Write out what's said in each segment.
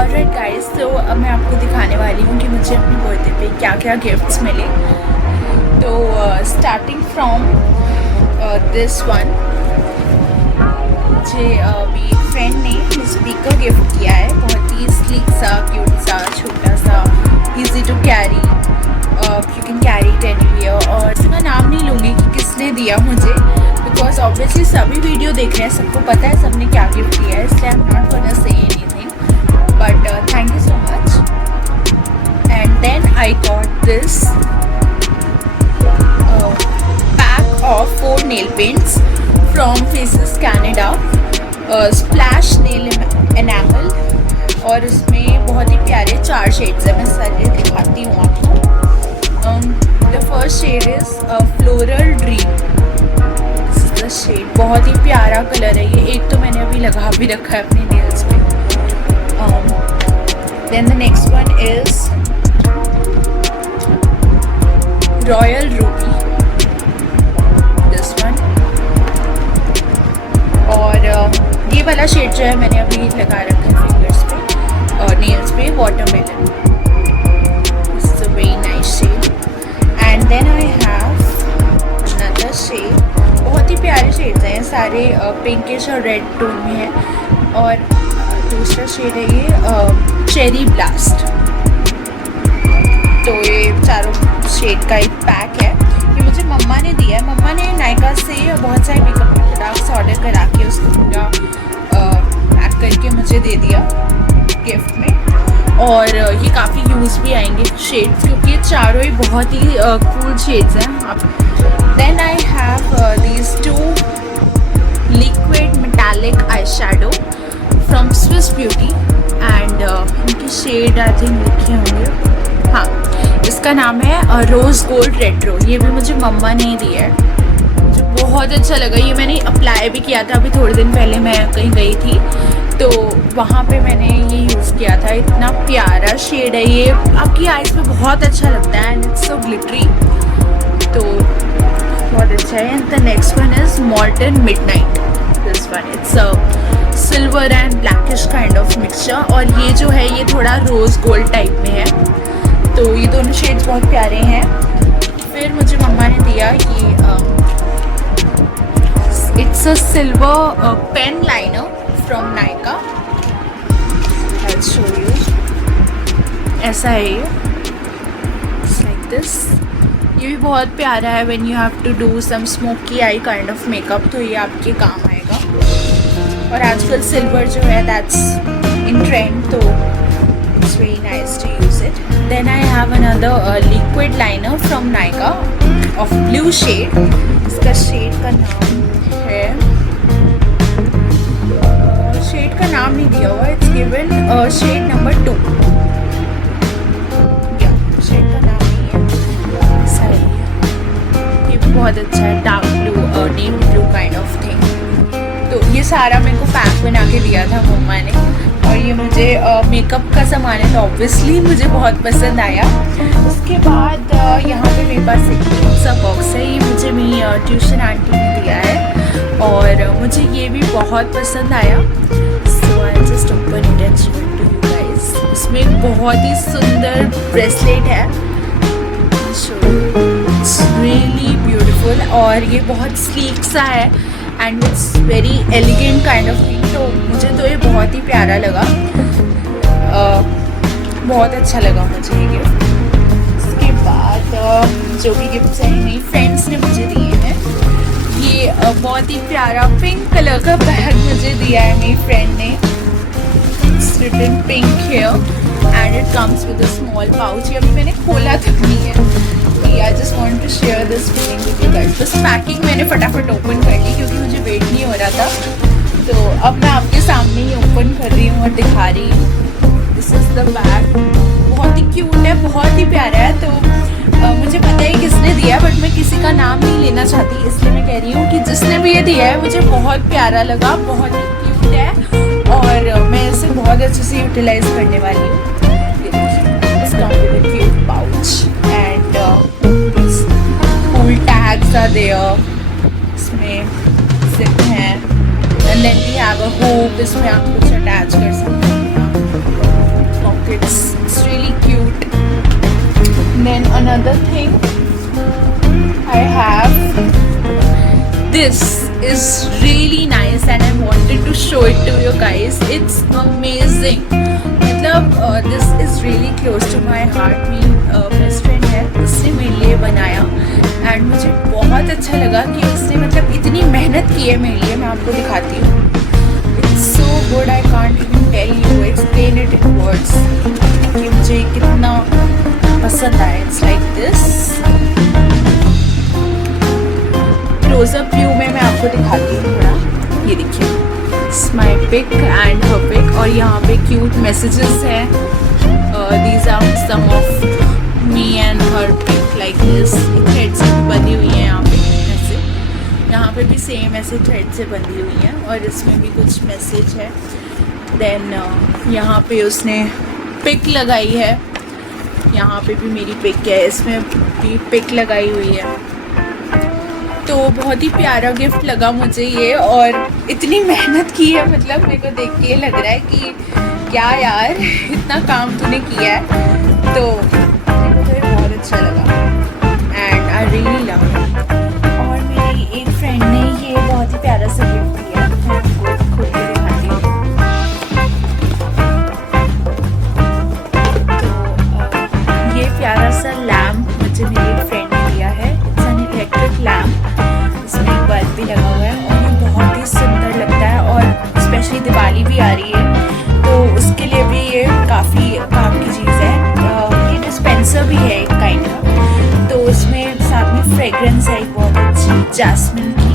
Alright guys, तो अब मैं आपको दिखाने वाली हूँ कि मुझे अपने बर्थडे पे क्या क्या गिफ्ट्स मिले। तो स्टार्टिंग फ्रॉम दिस वन, मुझे मेरी फ्रेंड ने स्पीकर गिफ्ट किया है। बहुत ही स्लीक सा, क्यूट सा, छोटा सा, easy to carry, you can carry it anywhere. और इसका नाम नहीं लूँगी कि किसने दिया मुझे, बिकॉज ऑब्वियसली सभी वीडियो देख रहे हैं, सबको पता है सबने क्या गिफ्ट किया है, इसलिए I am not gonna say anything, but thank you so much. And then I got this pack of 4 nail paints from Faces Canada, splash nail enamel, और उसमें बहुत ही प्यारे 4 शेड्स हैं। मैं सारे दिखाती हूँ आपको। The first shade is Floral Dream. This is the shade, बहुत ही प्यारा कलर है ये। एक तो मैंने अभी लगा भी रखा है अपने नेल्स पे। Then the next one is Royal Ruby, this one, और ये वाला शेड जो है मैंने अभी लगा रखा है फिंगर्स पे और नेल्स पे, Watermelon. This is a very nice shade. And then I have another shade. बहुत ही प्यारे शेड्स हैं सारे, पिंकिश और रेड टोन में है। और दूसरा शेड है ये चेरी ब्लास्ट। तो ये चारों शेड का एक पैक है। ये मुझे मम्मा ने दिया है। मम्मा ने नायका से बहुत सारे मेकअप प्रोडक्ट्स ऑर्डर करा के उसको पूरा पैक करके मुझे दे दिया गिफ्ट में। और ये काफ़ी यूज़ भी आएंगे शेड्स, क्योंकि ये चारों ही बहुत ही कूल शेड्स हैं। Then I have these 2 liquid metallic eye shadow from Swiss Beauty, and इनकी शेड आई थिंक लिखे होंगे। हाँ, इसका नाम है रोज़ गोल्ड रेट्रो। ये भी मुझे मम्मा ने ही दिया है, मुझे बहुत अच्छा लगा। ये मैंने अप्लाई भी किया था अभी थोड़े दिन पहले, मैं कहीं गई थी तो वहाँ पे मैंने ये यूज़ किया था। इतना प्यारा शेड है ये, आपकी आइज़ पे बहुत अच्छा लगता है, एंड इट्स सो ग्लिटरी, तो बहुत अच्छा है। And the next one is मॉल्टन midnight. This one it's silver and blackish kind of mixture, और ये जो है ये थोड़ा रोज़ गोल्ड टाइप में है। तो ये दोनों शेड्स बहुत प्यारे हैं। फिर मुझे मम्मा ने दिया ये it's a silver pen liner from Nykaa. I'll show you. ऐसा है ये, it's like this. ये भी बहुत प्यारा है। When you have to do some smoky eye kind of makeup, तो ये आपके काम आएगा। और आजकल सिल्वर जो है दैट्स इन ट्रेंड, तो it's very nice to use it. Then I have another liquid liner from Nykaa of blue shade. इसका शेड का नाम है, शेड का नाम नहीं दिया हुआ, इट्स गिवन शेड नंबर 2। या शेड का नाम नहीं है, सही है। ये भी बहुत अच्छा है, dark blue, navy blue kind of thing. तो ये सारा मेरे को पैक बना के दिया था मम्मा ने, और ये मुझे मेकअप का सामान है तो ऑब्वियसली मुझे बहुत पसंद आया। उसके बाद यहाँ पे मेरे पास एक सा बॉक्स है, ये मुझे मेरी ट्यूशन आंटी ने दिया है, और मुझे ये भी बहुत पसंद आया। So I just open it and show it to you guys. इसमें एक बहुत ही सुंदर ब्रेसलेट है, इट्स रियली ब्यूटीफुल, और ये बहुत स्लीक सा है and it's very elegant kind of thing. तो मुझे तो ये बहुत ही प्यारा लगा, बहुत अच्छा लगा मुझे ये गिफ्ट। उसके बाद जो भी गिफ्ट्स हैं मेरी फ्रेंड्स ने मुझे दिए हैं। ये बहुत ही प्यारा पिंक कलर का बैग मुझे दिया है मेरी फ्रेंड ने। It's written pink here and it comes with a small pouch. ये अभी मैंने खोला तक नहीं है। I just want to share this feeling with you guys. बस पैकिंग मैंने फटाफट ओपन कर ली क्योंकि मुझे वेट नहीं हो रहा था, तो अब मैं आपके सामने ही ओपन कर रही हूँ और दिखा रही हूँ। दिस इज़ द बैग, बहुत ही क्यूट है, बहुत ही प्यारा है। तो मुझे पता है किसने दिया है, बट मैं किसी का नाम नहीं लेना चाहती, इसलिए मैं कह रही हूँ कि जिसने भी ये दिया है मुझे बहुत प्यारा लगा, बहुत ही क्यूट है और मैं इसे बहुत अच्छे से यूटिलाइज करने वाली हूँ। Cute pouch and cool tags are there, इसमें जिप हैं and then we have a hook, इसमें आप कुछ अटैच कर सकते हैं, pockets, it's really cute. Then another thing I have, this is really nice and I wanted to show it to you guys. It's amazing. मतलब this is really close to my heart. मेरी best friend है, उसने मेरे लिए बनाया and मुझे बहुत अच्छा लगा कि उसने मतलब इतनी मेहनत की है मेरे लिए। मैं आपको दिखाती हूँ। It's so good, I can't even tell you, explain it in words कि मुझे कितना पसंद आया। It's like this, closeup view में मैं आपको दिखाती हूँ थोड़ा, ये देखिए, it's my pic and her pic और यहाँ पे क्यूट मैसेजेस हैं। These are some of me and her pic like this, thread से बंधी हुई है यहाँ पे, ऐसे यहाँ पे भी सेम ऐसे थ्रेड से बंधी हुई है और इसमें भी कुछ मैसेज है। देन यहाँ पे उसने पिक लगाई है, यहाँ पे भी मेरी पिक है, इसमें भी पिक लगाई हुई है। तो बहुत ही प्यारा गिफ्ट लगा मुझे ये और इतनी मेहनत की है, मतलब मेरे को देख के लग रहा है कि क्या यार इतना काम तूने किया है। तो मेरे को तो बहुत अच्छा लगा and I really love it. और मेरी एक फ्रेंड ने ये बहुत ही प्यारा सा गिफ्ट दिया, मैं आपको खोल के दिखाती हूँ। प्यारा सा लैम्प मुझे मेरी फ्रेंड ने दिया है। इट्स एन इलेक्ट्रिक लैम्प, इसमें एक बल्ब भी लगा हुआ है और ये बहुत ही सुंदर लगता है और स्पेशली दिवाली भी आ रही है तो उसके लिए भी ये काफ़ी काम की चीज़ है। ये डिस्पेंसर भी है एक काइंड का, तो उसमें साथ में फ्रेगरेंस है एक बहुत अच्छी जैस्मिन की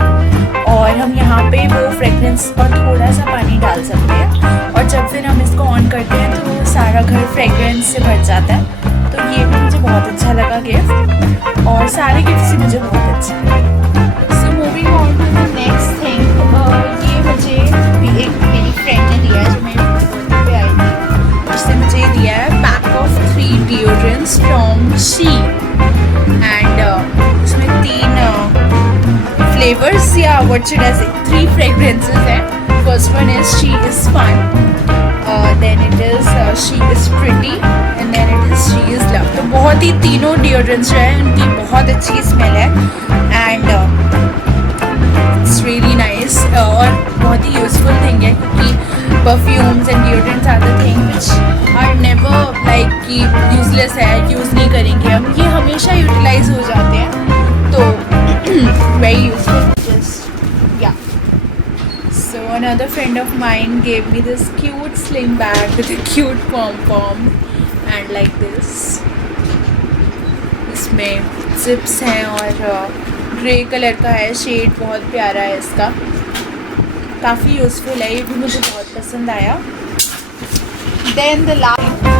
और हम यहाँ पे वो फ्रेगरेंस और थोड़ा सा पानी डाल सकते हैं और जब फिर हम इसको ऑन करते हैं तो सारा घर फ्रेगरेंस से भर जाता है। तो ये भी मुझे बहुत अच्छा लगा गिफ्ट और सारे गिफ्ट से मुझे बहुत अच्छे लगे। So moving on to the next thing, ये मुझे एक मेरी फ्रेंड ने दिया है जो मेरे बर्थडे पे आई थी, उसने मुझे दिया है pack of 3 deodorants from she and इसमें 3 फ्लेवर्स या व्हाट शुड आई से 3 फ्रेगरेंसेस हैं। First one is she is fun, then it is she is pretty and then it is she is love। तो बहुत ही तीनों डिओड्रेंट्स जो है उनकी बहुत अच्छी स्मेल है एंड इट्स रियली नाइस और बहुत ही यूजफुल थिंग है क्योंकि perfumes and deodorants are the thing which are never like कि यूजलेस है, यूज़ नहीं करेंगे हम, ये हमेशा यूटिलाइज हो जाते हैं। तो वेरी यूजफुल जस्ट या। So another friend of mine gave me this cute sling bag with a cute pom-pom and like this. इसमें zips हैं और ग्रे कलर का है, शेड बहुत प्यारा है इसका, काफ़ी यूज़फुल है, ये भी मुझे बहुत पसंद आया। Then the last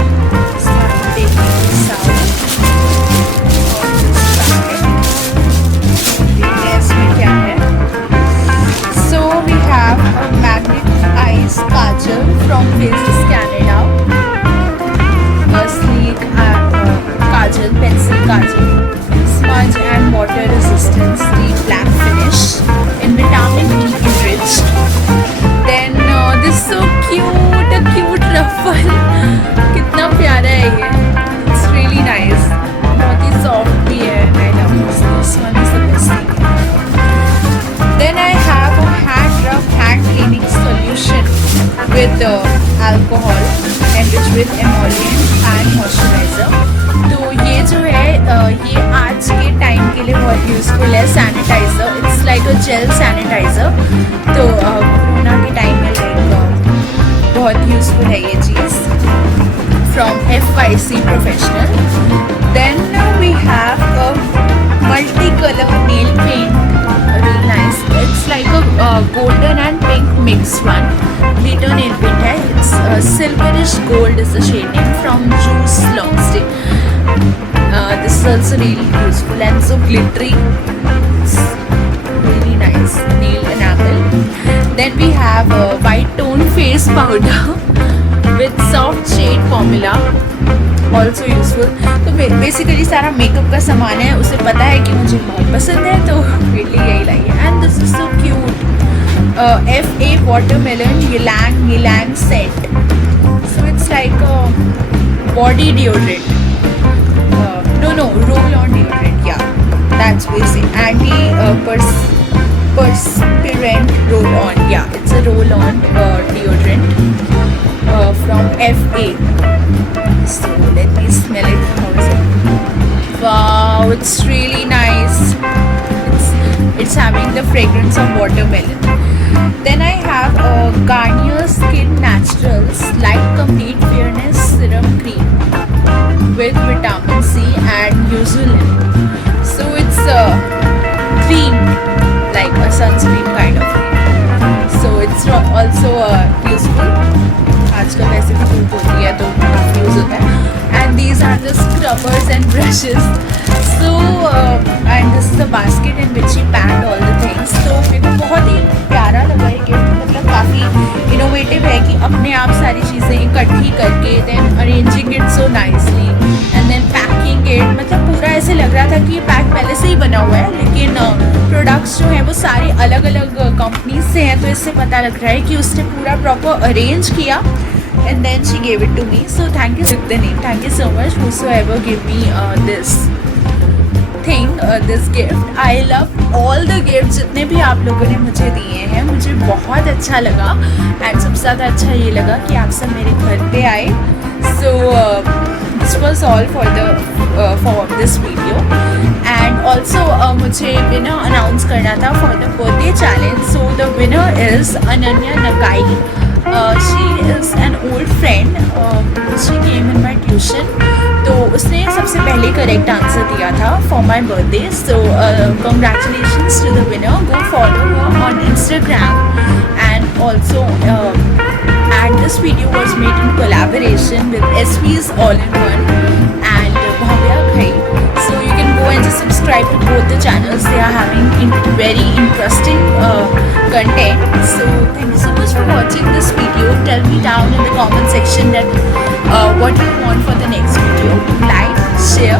इसमें क्या है? So we have a magnet eyes kajal from Faces Canada, a sleek kajal, pencil kajal, smudge and water resistance, deep black finish, in vitamin E enriched. Then this so cute, a cute ruffle, कितना प्यारा है ये, it's really nice, बहुत ही soft भी है, I love this one is the best thing। Then I have a hand rub hand cleaning solution with alcohol enriched with emollient and moisturizer। तो ये जो है ये आज के टाइम के लिए बहुत यूज़फुल है, sanitizer, it's like a gel sanitizer. तो कोरोना के टाइम में लाइक बहुत यूज़फुल है ये चीज़ from FYC Professional। Then we have a multi-color nail paint, really nice, it's like a golden and pink mixed one, glitter nail paint है, it's silverish gold is the shade name, from Juice Long Stay। This is also really useful and so glittery. It's really nice nail enamel. Then we have a white tone face powder with soft shade formula, also useful. तो basically सारा makeup का सामान है, उसे पता है कि मुझे बहुत पसंद है तो मेरे लिए यही लाई है. And this is so cute. FA watermelon ylang scent. So it's like a body deodorant. No, roll-on deodorant. Yeah, that's basic. Perspirant roll-on. Yeah, it's a roll-on deodorant from FA. So let me smell it. How is it? Wow, it's really nice. It's having the fragrance of watermelon. Then I have a Garnier Skin Naturals Light Complete Fairness Serum Cream with vitamin C and Eucerin. So it's a cream, like a sunscreen kind of cream. So it's also useful. आजकल वैसे भी धूप होती है तो काफ़ी use होता है. And these are the scrubbers and brushes. So and this is the basket in which he packed all the things. So मेरे को बहुत ही प्यारा लगा ये गिफ्ट. मतलब काफ़ी इनोवेटिव है कि अपने आप सारी चीज़ें इकट्ठी करके then arranging it so nicely and then packing it. मतलब पूरा ऐसे लग रहा था कि ये पैक पहले से ही बना हुआ है, लेकिन प्रोडक्ट्स जो हैं वो सारे अलग अलग कंपनीज से हैं, तो इससे पता लग रहा है कि उसने पूरा प्रॉपर अरेंज किया. And then she gave it to me. So thank you, the name. Thank you so much whosoever gave me this thing, this gift. I love all the gifts जितने भी आप लोगों ने मुझे दिए हैं. मुझे बहुत अच्छा लगा and सबसे ज़्यादा अच्छा ये लगा कि आप सब मेरे घर पे आए. So this was all for this video. And also मुझे winner announce करना था for the birthday challenge. So the winner is Ananya Nagai. She is an old friend. She came in my tuition. तो उसने सबसे पहले correct answer दिया था for my birthday. So congratulations to the winner. Go follow her on Instagram. And also and this video was made in collaboration with SV's All-in-One and Bhavya Ghai. So you can go and just subscribe to both the channels. They are having very interesting content. So thank you so much for watching this video. Tell me down in the comment section that what you want for the next video. Like, share